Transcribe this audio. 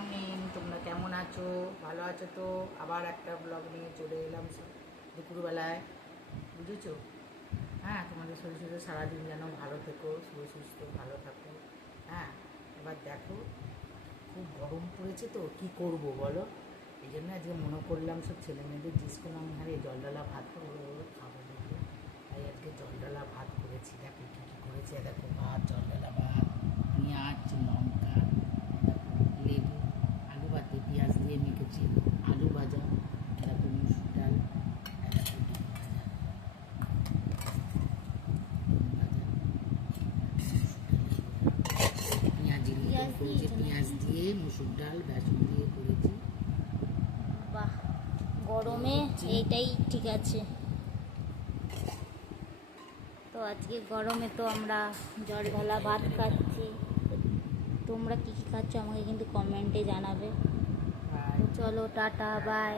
Morning তোমরা কেমন আছো? ভালো আছো তো? আবার একটা ব্লগ নিয়ে চলে এলাম দুপুরবেলায়। বুঝেছ? হ্যাঁ তোমাদের শরীর সুস্থ, সারাদিন যেন ভালো থেকো, শরীর সুস্থ, ভালো থাকো। হ্যাঁ এবার দেখো, খুব গরম পড়েছে তো, কি করব বলো? এই জন্য আজকে মনে করলাম সব ছেলে মেয়েদের জিজ্ঞেস করলাম হ্যাঁ এই জলডালা ভাত করব বলো খাব দেখো তাই আজকে জলডালা ভাত করেছি দেখো কী কী করেছি এই দেখো ভাত জলডালা ভাত পেঁয়াজ লঙ্কা দেখো লেবু আলু ভাতে পেঁয়াজ দিয়ে মেখেছি আলু ভাজা দেখো মুসুর ডাল এই দেখো ডিম ভাজা ডিম ভাজা পেঁয়াজি পেঁয়াজ দিয়ে মুসুর ডাল বেসন দিয়ে করেছি। বাহ গরমে এইটাই ঠিক আছে। তো আজকে গরমে তো আমরা জল ঢালা ভাত খাচ্ছি। তোমরা কী কী খাচ্ছ আমাকে কিন্তু কমেন্টে জানাবে। চলো টাটা বাই